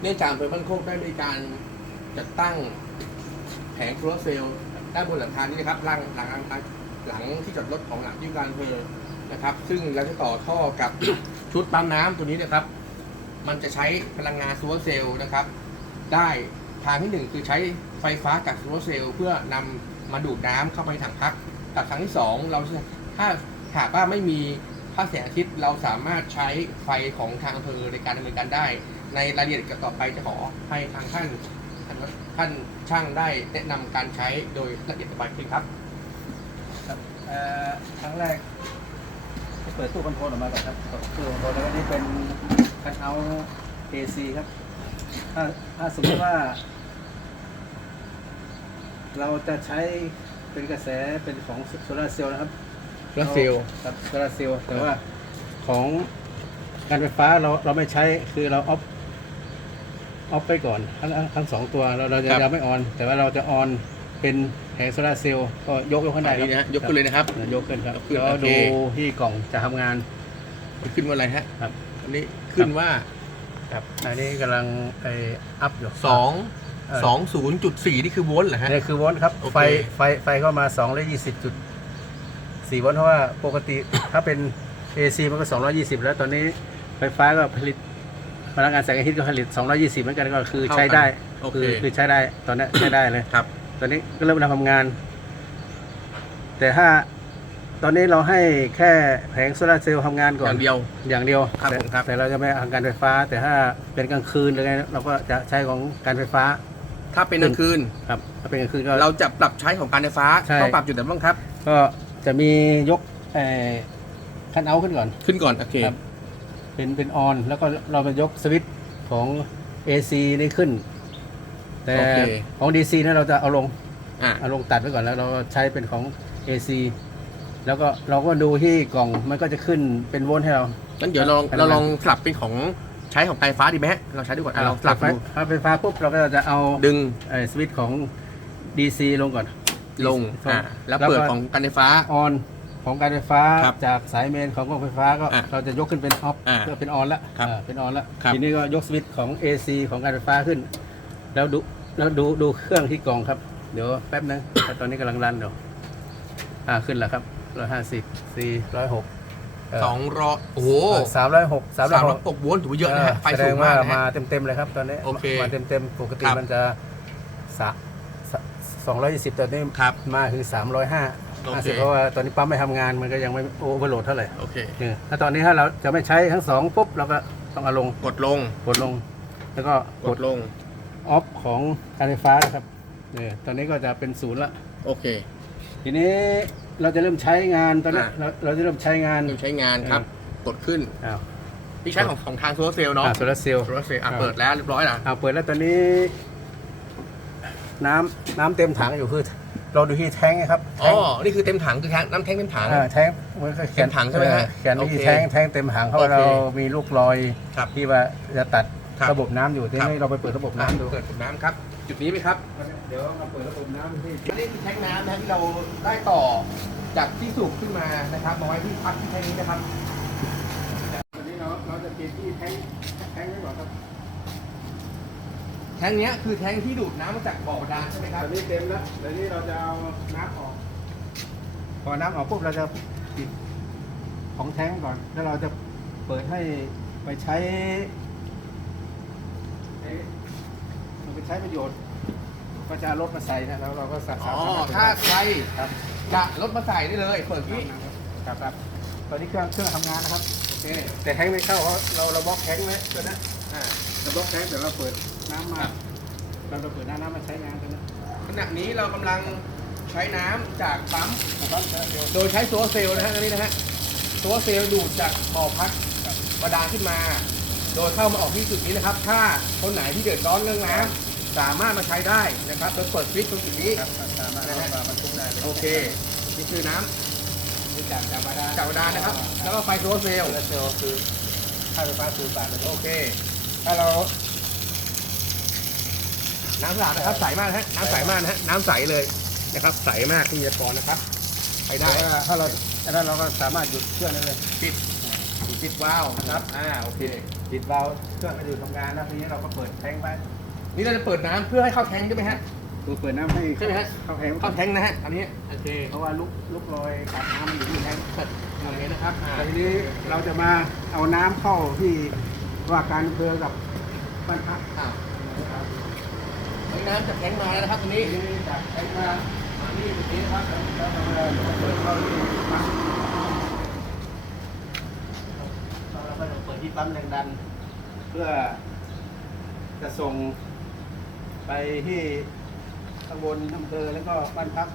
เนื่องจากอำเภอบ้านโคกได้มีการจัดตั้งแผงโซลาร์เซลล์ด้านบนหลังคานี้นะครับหลังหลังหลังหลังที่จอดรถของหลังที่การอำเภอนะครับ ซึ่งเราจะต่อท่อกับชุดปั๊มน้ำตัวนี้นะครับ มันจะใช้พลังงานโซลาร์เซลล์นะครับ ได้ทางที่หนึ่งคือใช้ไฟฟ้าจากโซลาร์เซลล์เพื่อนำมาดูดน้ำเข้าไปถังพักกับทางที่สองเราถ้าหากว่าไม่มีพระแสงอาทิตย์เราสามารถใช้ไฟของทางอำเภอในการดำเนินการได้ ในรายละเอียดต่อไปจะขอให้ทางท่านท่านท่านช่างได้แนะนำการใช้โดยละเอียดต่อไปขึ้นครับครับ เอ่อครั้งแรกจะเปิดตู้คอนโทรลออกมาก่อนครับเปิดตู้คอนโทรลแล้วอันนี้เป็นคัทเอาท์ AC ครับ ถ้าถ้าสมมติว่า เราจะใช้เป็นกระแสเป็นของโซลาร์เซลล์นะครับโซลาร์เซลล์ครับโซลาร์เซลล์แต่ว่าของการไฟฟ้าเราเราไม่ใช้คือเราออฟ ออฟไปก่อนทั้งทั้งทั้งสองตัวเราเราจะครับ ยังไม่ออน แต่ว่าเราจะออนเป็นแผงโซลาร์เซลล์ก็ยกยกขึ้นได้อันนี้นะยกขึ้นเลยนะครับ ยกขึ้นครับยกขึ้นแล้วโอเค ดูที่กล่องจะทำงาน ขึ้นว่าอะไรฮะครับ อันนี้ขึ้นว่าครับอันนี้กำลังไออัพอยู่สองเออสองศูนย์จุดสี่นี่คือโวลต์เหรอฮะ นี่คือโวลต์ครับโอเค ไฟไฟไฟเข้ามา2 2 0จุด4โวลต์เพราะว่าปกติ ถ้าเป็น AC มันก็ 220 แล้วตอนนี้ไฟฟ้าก็ผลิต พลังงานแสงอาทิตย์ก็ผลิต 220 เหมือนกันก็คือใช้ได้โอเคคือคือใช้ได้ตอนนี้ ใช้ได้เลย ครับ ตอนนี้ก็เริ่มทำงาน แต่ถ้าตอนนี้เราให้แค่แผงโซลาร์เซลล์ทำงานก่ออน ย่างเดียว อย่างเดียวครับแต่ผมครับ แต่เราจะไม่ทำการไฟฟ้า แต่ถ้าเป็นกลางคืนหรือไงเราก็จะใช้ของการไฟฟ้า ถ้าเป็นกลางคืน ครับถ้าเป็นกลางคืนก็ เราจะปรับใช้ของการไฟฟ้าใช่ ต้องปรับจุดไหนบ้างครับ ก็จะมียกเอ่อคันเอาท์ขึ้นก่อน ขึ้นก่อนโอเค ครับ เป็นเป็นออนแล้วก็เราไปยกสวิตช์ของ AC นี่ขึ้น แต่โอเค ของ DC เนี่ยเราจะเอาลง อะ เอาลงตัดไว้ก่อนแล้วเราใช้เป็นของ AC แล้วก็เราก็ดูที่กล่องมันก็จะขึ้นเป็นโวลต์ให้เรา งั้นเดี๋ยวเราลองเป็นเราอะไรลองสลับเป็นของใช้ของการไฟฟ้าดีไหมฮะเราใช้ดีกว่าอะเราสลับไฟดูถ้าไฟฟ้าปุ๊บเราก็จะเอาดึงไอ้สวิตช์ของ DC ลงก่อน ลง อะ แล้วเปิดของการไฟฟ้า ออน ของการไฟฟ้าครับจากสายเมนของกองไฟฟ้าก็อะเราจะยกขึ้นเป็นออฟอะเพื่อเป็นออนละครับอ่าเป็นออนละครับ ทีนี้ก็ยกสวิตช์ของ AC ของการไฟฟ้าขึ้น แล้วดูแล้วดูดูเครื่องที่กล่องครับ เดี๋ยวแป๊บนึงแต่ตอนนี้กำลังรันเดี๋ยวอ่าขึ้นแล้วครับร้อยห้าสิบสี่ร้อยหกสองร้อยโอ้โหสามร้อยหกสามร้สาอมยร้หอยกหกโวลต์ถือว่าเยอะนะฮะไฟแสดสูงงว่ามากนะมาฮะเต็มๆเลยครับตอนนี้โอเคมาเต็มๆปกติครับ มันจะสะสองร้อยยี่สิบตอนนี้ครับ มาถึงสามร้อยห้า โอเค เพราะว่าตอนนี้ปั๊มไม่ทำงานมันก็ยังไม่โอเวอร์โหลดเท่าไหร่โอเคเนี่ยถ้าตอนนี้ถ้าเราจะไม่ใช้ทั้งสองปุ๊บเราก็ต้องเอาลงกดลง กดลง แล้วก็กกดดลง ออฟของการไฟฟ้านะครับเนี่ยตอนนี้ก็จะเป็นศูนย์ละ โอเค ทีนี้เราจะเริ่มใช้งานตอนนี้อะ เราเราจะเริ่มใช้งาน เริ่มใช้งานครับ กดขึ้น อ้าวที่ใช้ของของทางโซลาร์เซลล์เนาะอ่าโซลาร์เซลล์ โซลาร์เซลล์อะอ่าเปิดแล้วเรียบร้อยนะเอาเปิดแล้วตอนนี้ น้ำน้ำเต็มถังอยู่คือ เราดูที่แท้งนะครับอ๋อ นี่คือเต็มถังคือแท้งน้ำแท้งเต็มถังเออแท้งมันก็เขียนเต็มถังใช่ไหมฮะเออเขียนโอเคที่แท้งแท้งเต็มถังเพราะว่าโอเคเรามีลูกรอยครับที่ว่าจะตัดครับระบบน้ำอยู่ทีครับนี้เราไปเปิดระบบน้ำดูเปิดน้ำครับ จุดนี้ไหมครับ เดี๋ยวมาเปิดระบบน้ำที่อันนี้คือแท้งน้ำนะที่เราได้ต่อจากที่สูบขึ้นมานะครับมาไว้ที่พักที่แท้งนี้นะครับ ตอนนี้เราเราจะเปลี่ยนที่แท้งแท้งไว้ก่อนครับ แท้งเนี้ยคือแท้งที่ดูดน้ำมาจากบ่อบาดาลใช่ไหมคตรับอนนี้เต็มแล้วเดี๋ยวนี้เราจะเอาน้ำออกพอน้ำออกปุ๊บเราจะปิดของแท้งก่อน แล้วเราจะเปิดให้ไปใช้เอ๊ะมันไปใช้ประโยชน์ ก็จะเอารถมาใส่นะแล้วเราก็สับอ๋อสับสับถ้าใครครับจะลดมาใส่ได้เลย เปิดนี้ครับครับตอนนี้เครื่องเครื่องทำงานนะครับ โอเคแต่แท้งไม่เข้าเพราะเราเราบล็อกแท้งไว้ตัวนั้นอ่าเราบล็อกแท้งเดี๋ยวเราเปิด น้ำมาครับเราจะเปิดน้ำน้ำมาใช้งานกันนะขณะนี้เรากำลังใช้น้ำจากปั๊มนะครับเดี๋ยวโดยใช้โซลาร์เซลล์นะฮะตรงนี้นะฮะโซลาร์เซลล์ดูดจากบ่อพักบาดาลขึ้นมา โดยเข้ามาออกที่จุดนี้นะครับ ถ้าคนไหนที่เดือดร้อนเรื่องน้ำสามารถมาใช้ได้นะครับโดยเปิดสวิตช์ตรงจุดนี้ ครับสามารถเอามาบรรทุกได้เลยโอเค นี่คือน้ำนี่จากจากบาดาลจากบาดาลนะครับ แล้วก็ไฟโซลาร์เซลล์โซลาร์เซลล์คือค่าไฟฟ้าศูนย์บาทเลยโอเค ถ้าเรา น้ำสะอาดนะครับใสมากนะฮะน้ำใสมากนะฮะน้ำใสเลยนะครับใสมากคุณยากรนะครับ ไปได้ถ้าถ้าเราถ้าเราก็สามารถหยุดเครื่องได้เลยปิดปิดปิดวาล์วนะครับอ่าโอเคปิดวาล์วเครื่องก็อยู่ทำงานแล้วทีนี้เราก็เปิดแทงค์ไปนี่เราจะเปิดน้ำเพื่อให้เข้าแทงค์ใช่ไหมฮะคือเปิดน้ำให้ใช่ไหมฮะเข้าแทงค์เข้าแทงค์นะฮะอันนี้โอเคเพราะว่าลุกลุกลอยขาดน้ำมันอยู่ที่แทงค์อย่างนี้นะครับอ่าแต่ทีนี้เราจะมาเอาน้ำเข้าที่ว่าการอำเภอกับบ้านพักอ่า เอาน้ำจากแทงมาแล้วนะครับตรงนี้ทีนี้จากแทงมามานี่ตรงนี้นะครับแล้วเราเปิดเข้าที่ปั๊มเราก็จะเปิดที่ปั๊มแรงดัน เพื่อจะส่งไปที่ตำบลอำเภอแล้วก็บ้านพัก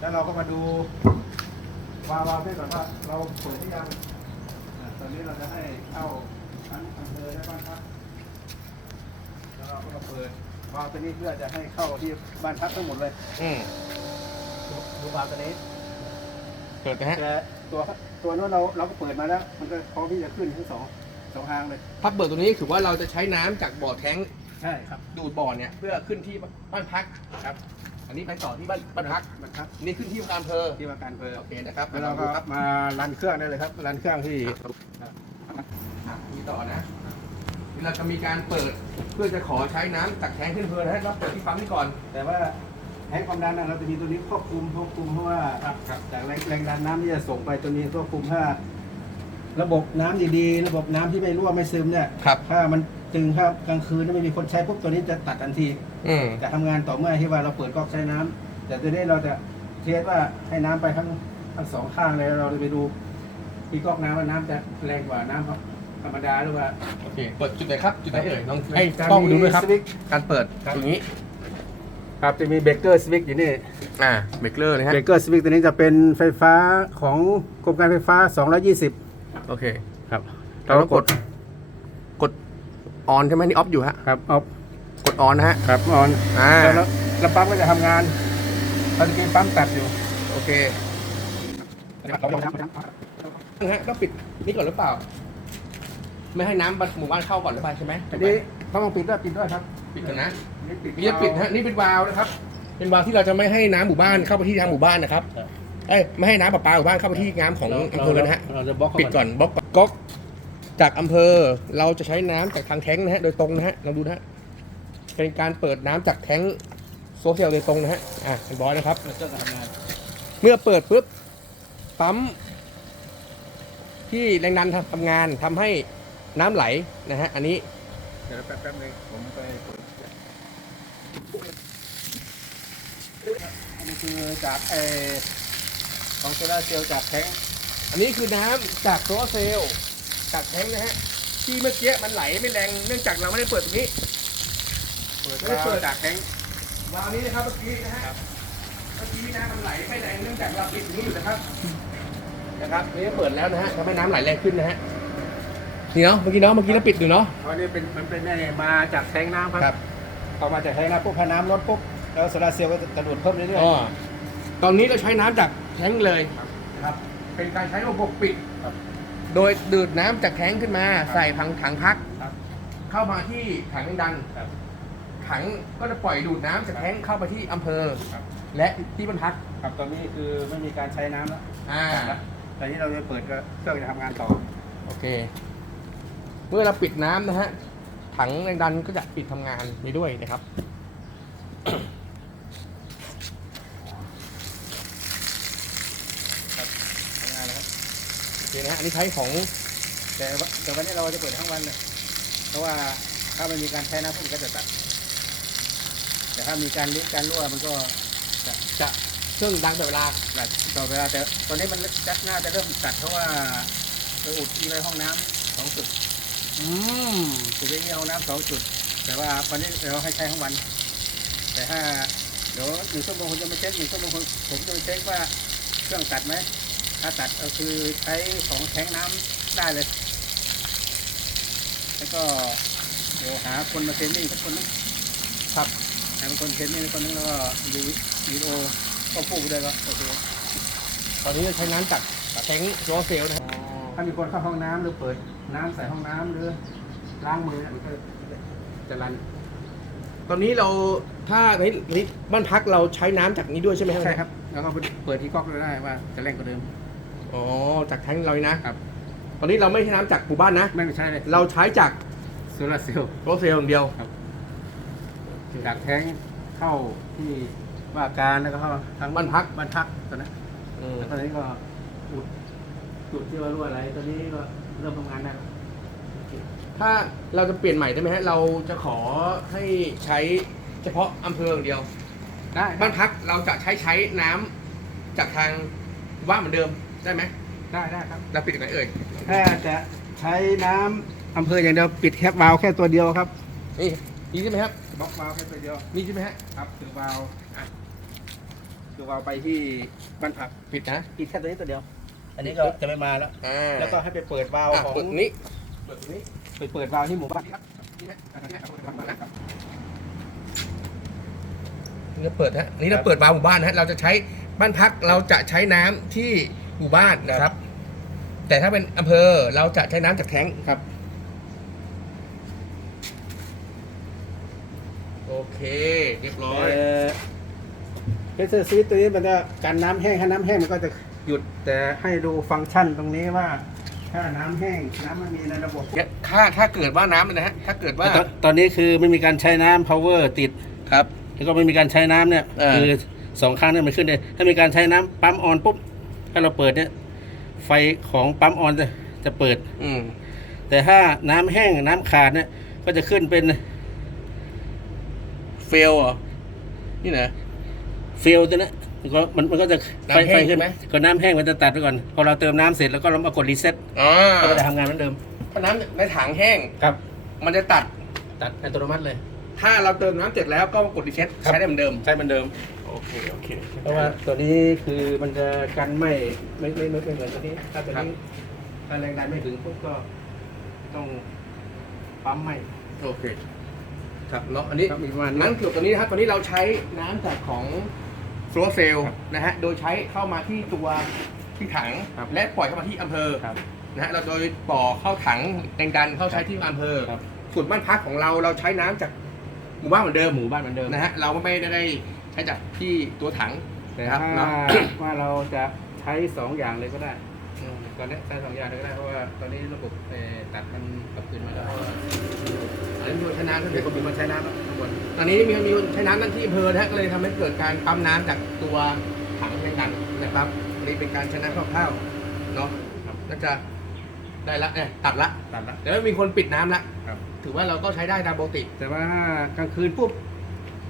แล้วเราก็มาดูวาล์วาด้วยก่อนว่าเราเปิดที่ยังอ่าตอนนี้เราจะให้เข้าทั้งอำเภอและบ้านพักแล้วเราก็มาเปิด วาล์วตัวนี้เพื่อจะให้เข้าที่บ้านพักทั้งหมดเลยอืมดูดูวาล์วตัวนี้เปิดนะฮะแต่ตัวตัวนู้นเราเราก็เปิดมาแล้ว มันก็พร้อมที่จะขึ้นทั้งสองสองทางเลยถ้าเปิดตัวนี้ถือว่าเราจะใช้น้ำจากบ่อแทงค์ใช่ครับดูดบ่อเนี่ยเพื่อขึ้นที่บ้านพักครับ อันนี้ไปต่อที่บ้านบ้านพักบ้านพักนี่ขึ้นที่องค์การอำเภอที่ว่าการอำเภอ โอเคนะครับแล้วเราก็ครับมารันเครื่องได้เลยครับรันเครื่องที่ อะมีต่อนะนี่ เราจะมีการเปิดเพื่อจะขอใช้น้ำจากแทงค์ขึ้นอำเภอนะฮะเราเปิดที่ปั๊มนี่ก่อน แต่ว่าแทงความดันน่ะเราจะมีตัวนี้ควบคุมควบคุมเพราะว่าจากแรงแรงดันน้ำที่จะส่งไปตัวนี้ควบคุมถ้าระบบน้ำดีๆ ระบบน้ำที่ไม่รั่วไม่ซึมเนี่ยครับ ถ้ามันตึงครับกลางคืนไม่มีคนใช้ปุ๊บตัวนี้จะตัดทันทีอืมจะทำงานต่อเมื่อที่ว่าเราเปิดก๊อกใช้น้ำแต่ตัวนี้เราจะเทสว่าให้น้ำไปทั้งทั้งสองข้างเลยเราจะไปดูที่ก๊อกน้ำว่าน้ำจะแรงกว่าน้ำ ธรรมดาหรือว่า โอเค เปิดจุดไหนครับ จุดไหนเอ่ยลองให้ให้กล้องดูด้วยครับ สวิตช์การเปิดครับ อย่างนี้ ครับจะมีเบเกอร์สวิตอยู่นี่อ่า เบรกเลอร์นะฮะ เบเกอร์สวิตตัวนี้จะเป็นไฟฟ้าของกรมการไฟฟ้า 220 โอเค ครับ เราต้องกด กดออนใช่ไหมนี่ออฟอยู่ฮะ ครับเอากดออนนะฮะ ครับออนอ่าแล้วแล้วแล้วปั๊มก็จะทำงานตอนนี้ปั๊มตัดอยู่โอเค นะฮะต้องปิดนี่ก่อนหรือเปล่า ไม่ให้น้ำหมู่บ้านเข้าก่อนหรือเปล่าใช่ไหมอันนี้ต้องปิดด้วยปิดด้วยครับ ปิดก่อนนะนี่ปิดนี่จะปิดฮะนี่เป็นวาล์วนะครับ เป็นวาล์วที่เราจะไม่ให้น้ำหมู่บ้านเข้าไปที่ทางหมู่บ้านนะครับเอ้ยไม่ให้น้ำประปาหมู่บ้านเข้าไปที่น้ำของอำเภอนะฮะเราจะบล็อกเข้าปิดก่อนบล็อกก๊อกจากอำเภอเราจะใช้น้ำจากทางแท้งนะฮะโดยตรงนะฮะเราดูนะฮะเป็นการเปิดน้ำจากแท้งโซเชียลโดยตรงนะฮะอะเรียบร้อยนะครับเครื่องทำงานเมื่อเปิดปุ๊บปั๊มที่แรงดันทำงานทำให้ น้ำไหลนะฮะอันนี้เดี๋ยวแป๊บแป๊บนึงผมไปเปิดอันนี้คือจากเอของโซลาเซลล์จากแทงอันนี้คือน้ำจากโซลาเซลล์จากแทงนะฮะที่เมื่อกี้มันไหลไม่แรงเนื่องจากเราไม่ได้เปิดตรงนี้เปิดไม่ได้เปิดจากแทงวาล์วนี้นะครับเมื่อกี้นะฮะเมื่อกี้น้ำมันไหลไม่แรงเนื่องจากเราปิดตรงนี้อยู่นะครับนะครับนี่เปิดแล้วนะฮะทำให้น้ำไหลแรงขึ้นนะฮะ นี่เนาะเมื่อกี้เนาะเมื่อกี้เราปิดอยู่เนาะเพราะนี่เป็นมันเป็นไอ้มาจากแท้งน้ำคครัรับพอมาจากแท้งน้ำปุ๊บพอน้ำลดปุ๊บแล้วโซลาร์เซลล์ก็จะดูดเพิ่มเรื่อยอ๋อตอนนี้เราใช้น้ำจากแท้งเลยครับนะครับ เป็นการใช้ระบบปิด ครับโดยดูดน้ำจากแท้งขึ้นมาใส่ถังถังพักๆครับ เข้ามาที่ถังดันครับ ถังก็จะปล่อยดูดน้ำจากแท้งเข้าไปที่อำเภอ ครับ และที่บรรพักครับตอนนี้คือไม่มีการใช้น้ำแล้วอ่าแต่ที่เราจะเปิดก็เครื่องจะทำงานต่อโอเค เมื่อเราปิดน้ำนะฮะถังแรงดันก็จะปิดทำงานไปด้วยนะครับทำงานแล้วครับโอเคนะฮะอันนี้ใช้ของแต่ว่าแต่วันนี้เราจะเปิดทั้งวันเลยเพราะว่าถ้าไม่มีการใช้น้ำผมก็จะตัด แต่ถ้ามีการลิกการรั่วมันก็จะจะเครื่องดังแต่เวลาตัดต่อเวลาแต่ตอนนี้มันจะน่าจะเริ่มตัดเพราะว่าเราอุดที่ไว้ห้องน้ำสองจุด อืมอุดไว้ที่ห้องน้ำสองจุด แต่ว่าวันนี้เราให้ใช้ทั้งวัน แต่ถ้าเดี๋ยวหนึ่งชั่วโมงผมจะมาเช็คหนึ่งชั่วโมงผมจะมาเช็คว่าเครื่องตัดไหม ถ้าตัดก็คือใช้ของแทงน้ำได้เลย แล้วก็เดี๋ยวหาคนมาเทรนนิ่งสักคนนึงครับหาคนเทรนนิ่งสักคนนึงแล้วก็ดูวิดีโอก็พูดไปด้วยว่าโอเคตอนนี้เราใช้น้ำจากแท้งโซลาร์เซลล์นะครับ ถ้ามีคนเข้าห้องน้ำหรือเปิดน้ำใส่ห้องน้ำหรือล้างมือเนี่ยมันก็จะรัน ตอนนี้เราถ้าในนี้บ้านพักเราใช้น้ำจากนี้ด้วยใช่ไหมใช่ครับ แล้วก็เปิดที่ก๊อกเลยได้ว่าจะแรงกว่าเดิม อ๋อจากแท้งเรานี่นะ ครับอตอนนี้เราไม่ใช้น้ำจากหมู่บ้านนะ ไม่ใช่เลยเราใช้จากโซลาร์เซลล์ โรเซลล์อย่างเดียวจากแท้งเข้าที่ว่าการแล้วก็เข้าทางบ้านพักบ้านพักตอนนั้นแล้วตอนนี้ก็อุด จุดที่ว่ารั่วไหลตอนนี้ก็เริ่มทำงานได้แล้วถ้าเราจะเปลี่ยนใหม่ได้ไหมฮะเราจะขอให้ใช้เฉพาะอำเภออย่างเดียว ได้บ้านพักเราจะใช้ใช้น้ำจากทางว่านเหมือนเดิมได้ไหมได้ได้ครับ เราปิดยังไงเอ่ยถ้าจะใช้น้ำอำเภออย่างเดียวปิดแค่วาล์วแค่ตัวเดียวครับนี่นี่ใช่ไหมครับบล็อกวาล์วแค่ตัวเดียวนี่ใช่ไหมฮะครับคือวาล์วอะคือวาล์วไปที่บ้านผักปิดนะ ปิดแค่ตัวนี้ตัวเดียว อันนี้ก็จะไม่มาแล้ว อ่าแล้วก็ให้ไปเปิดวาล์วอะของ เปิดตรงนี้เปิดตรงนี้ไปเปิดวาล์วที่หมู่บ้านนี่นะนี่เราเปิดฮะอันนี่เราเปิดวาล์วหมู่บ้านนะฮะเราจะใช้บ้านพักเราจะใช้น้ำที่หมู่บ้านนะครับ แต่ถ้าเป็นอำเภอเราจะใช้น้ำจากแท้งครับ โอเค เรียบร้อยเพชรซีตัวนี้มันจะกันน้ำแห้งถ้าน้ำแห้งมันก็จะ หยุดแต่ให้ดูฟังก์ชันตรงนี้ว่า ถ้าน้ำแห้งน้ำมันมีในระบบเนี่ยถ้าถ้าเกิดว่าน้ำเนี่ยนะฮะถ้าเกิดว่าตอนตอนนี้คือไม่มีการใช้น้ำ power ติด ครับ แล้วก็ไม่มีการใช้น้ำเนี่ยเออ คือสองครั้งเนี่ยมันขึ้นเลยถ้ามีการใช้น้ำปั๊มออนปุ๊บถ้าเราเปิดเนี่ยไฟของปั๊มออนจะจะเปิด อืมแต่ถ้าน้ำแห้งน้ำขาดเนี่ยก็จะขึ้นเป็นเฟลเหรอนี่นะ เฟลตัวเนี้ย มันก็มันมันก็จะไฟน้ำแห้งไฟขึ้นไหมก็น้ำแห้งมันจะตัดไปก่อน พอเราเติมน้ำเสร็จแล้วก็เรามากดรีเซ็ตอ่าก็จะทำงานเหมือนเดิมถ้าน้ำในถังแห้ง ครับ มันจะตัด ตัดอัตโนมัติเลย ถ้าเราเติมน้ำเสร็จแล้วก็กดรีเซ็ตครับ ใช้ได้เหมือนเดิม ใช้เหมือนเดิม โอเค โอเค เพราะว่าตัวนี้คือมันจะกันไม่ไม่ไม่ไม่ไม่เหมือนตัวนี้ถ้าตัวนี้ถ้าแรงดันไม่ถึงปุ๊บก็ต้องปั๊มไม่โอเค ครับเนาะอันนี้ ครับมีประมาณนี้น้ำเกี่ยวกับตัวนี้นะครับตัวนี้เราใช้น้ำจากของ โซลาร์เซลล์ครับนะฮะ โดยใช้เข้ามาที่ตัวที่ถัง ครับและปล่อยเข้ามาที่อำเภอครับนะฮะ เราโดยปล่อเข้าถังแรงดันเข้าใช้ที่อำเภอ ครับ ส่วนบ้านพักของเราเราใช้น้ำจากหมู่บ้านเหมือนเดิมหมู่บ้านเหมือนเดิมนะฮะ เราไม่ได้ใช้จากที่ตัวถังแต่ครับถ้าเนาะ ว่าเราจะใช้สองอย่างเลยก็ได้ตอนนี้ใช้สองอย่างเลยก็ได้เพราะว่าตอนนี้ระบบเอ่อตัดมันกลับคืนมาแล้วเพราะว่าอันนี้มีคนใช้น้ำใช่ไหมเดี๋ยวคนมีมาใช้น้ำแล้วทุกคน ตอนนี้มีมีคนใช้น้ำนั่นที่อำเภอนะฮะก็เลยทำให้เกิดการปั๊มน้ำจากตัวถังแรงดันนะครับอันนี้เป็นการใช้น้ำคร่าวๆเนาะครับน่าจะได้ละเนี่ยตัดละตัดละเดี๋ยวมีคนปิดน้ำละครับ ถือว่าเราก็ใช้ได้ตามปกติ แต่ว่ากลางคืนปุ๊บ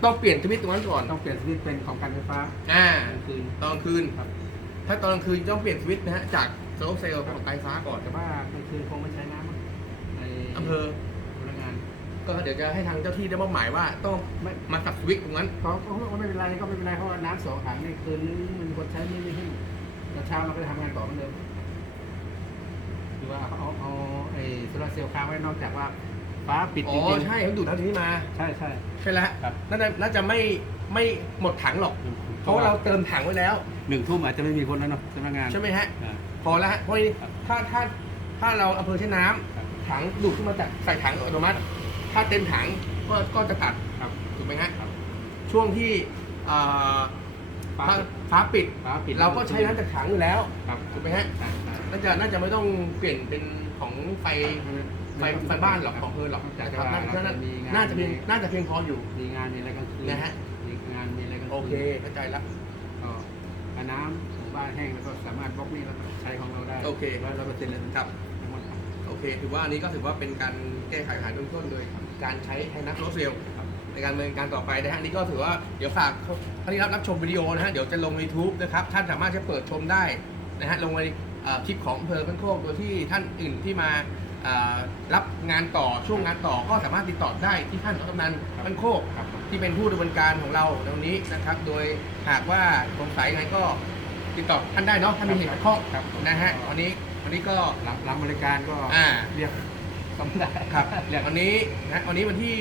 ต้องเปลี่ยนสวิตช์ตรงนั้นก่อนต้องเปลี่ยนสวิตช์เป็นของการไฟฟ้าอ่ากลางคืน ตอนกลางคืนครับ ถ้าตอนกลางคืนต้องเปลี่ยนสวิตช์นะฮะจากโซลาร์เซลล์ของไฟฟ้าก่อนแต่ว่ากลางคืนคงไม่ใช้น้ำมั้งในอำเภอพนั กงานก็เดี๋ยวจะให้ทางเจ้าที่ได้มอบหมายว่าต้องไม่มาสับสวิตช์ตรงนั้น เขาเขาบอกว่าไม่เป็นไรก็ไม่เป็นไรเพราะว่าน้ำสองถังในคืนนึงมันคนใช้ไม่ไม่ขึ้นแล้วเช้าเราก็จะทำงานต่อเหมือนเดิมคือว่าเอาเอาเอาไอ้โซลาร์เซลล์ค้างไว้นอกจากว่าฟ้าปิดอ๋จอ ริงใช่เขาดูดน้ำที่นี่มา ๆใช่ใช่ ใช่แล้วครับ น่าจะน่าจะไม่ไม่หมดถังหรอก เพราะว่าเราเติมถังไว้แล้ว หนึ่งทุ่มอาจจะไม่มีคนแล้วเนาะสำนักงานใช่ไหมฮะ อ่า พอแล้วฮะเพราะครับถ้าถ้าถ้าเราอำเภอใช้น้ำครับ ถังดูดขึ้นมาจากใส่ถังอัตโนมัติ ถ้าเต็มถังก็ก็จะตัดครับถูกไหมฮะครับ ช่วงที่เอ่อฟ้าฟ้าปิดฟ้าปิด ฟ้าปิดเราก็ใช้น้ำจากถังอยู่แล้วครับถูกไหมฮะ ใช่ใช่ น่าจะน่าจะไม่ต้องเปลี่ยนเป็นของไฟไฟไฟบ้านหรอกของอำเภอหรอกแต่นะครับว่าน่าเราน่าจะมีงาน น่าจะเพียงน่าจะเพียงพออยู่ มีงานมีอะไรกลางคืนนะฮะ มีงานมีอะไรกลางคืนโอเคเข้าใจแล้วก็เอาน้ำหมู่บ้านแห้งแล้วก็สามารถบล็อกนี่แล้วก็ใช้ของเราได้โอเค ร้อยร้อยเปอร์เซ็นต์เลยครับ เคถือว่าอันนี้ก็ถือว่าเป็นการแก้ไขปัญหาเบื้องต้นโดยการใช้ไฮนัทโรเซลครับในการดำเนินการต่อไปนะฮะอันนี่ก็ถือว่าเดี๋ยวฝากท่านที่รับรับชมวิดีโอนะฮะเดี๋ยวจะลงใน YouTube นะครับท่านสามารถจะเปิดชมได้นะฮะลงในเอ่อคลิปของอำเภอพันโคกโดยที่ท่านอื่นที่มาเอ่อรับงานต่อช่วงงานต่อก็สามารถติดต่อได้ที่ท่านกำนันพันโคกครับที่เป็นผู้ดำเนินการของเราในวันนี้นะครับ โดยหากว่าสงสัยยังไงก็ติดต่อท่านได้เนาะถ้ามีเหตุขัดข้องครับนะฮะวันนี้ วันนี้ก็หลังหลังบริการก็อ่า เรียกซ่อมได้ครับเรียก วันนี้นะวันนี้วันที่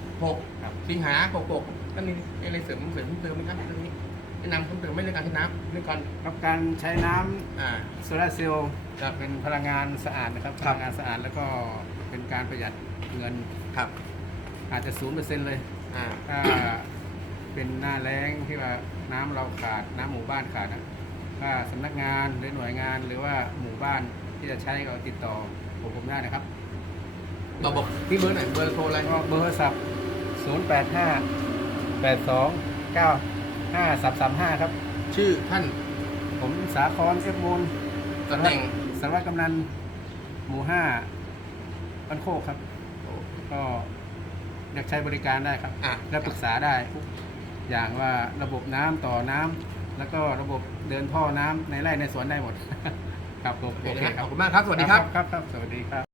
16ครับสิงหาหกหกก็มีอะไรเสริมเสริมเพิ่มเติมไหมครับเรื่องนี้แนะนำเพิ่มเติมไม่เรื่องการใช้น้ำเรื่องการครับการใช้น้อ่าำโซลาร์เซลล์ครับเป็นพลังงานสะอาดนะครับพครับ ลังงานสะอาดแล้วก็เป็นการประหยัดเงินครับอาจจะศูนย์เปอร์เซ็นต์เลยอ่าถ้าเป็นหน้าแล้งที่ว่าน้ำเราขาดน้ำหมู่บ้านขาดนะ ถ้าสำนักงานหรือหน่วยงานหรือว่าหมู่บ้านที่จะใช้ก็ติดต่อผมผมได้นะครับเราบอกที่เบอร์ไหนเบอร์โทรอะไรก็เบอร์โทรศัพท์ 0 8 5 8 2 9 5 3 3 5 ครับ ชื่อท่านผมสาครเอฟมูลตำแหน่งสารวัตรกำนันหมู่ห้าบ้านโคกครับ ก็อยากใช้บริการได้ครับอะและปรึกษาได้ทุกอย่างว่าระบบน้ำต่อน้ำ แล้วก็ระบบเดินท่อน้ำในไร่ในสวนได้หมด ครับผมโอโอเคเคนะคขรัอบบคุณมากครับ สวัสดีครับ ครับครับ สวัสดีครับ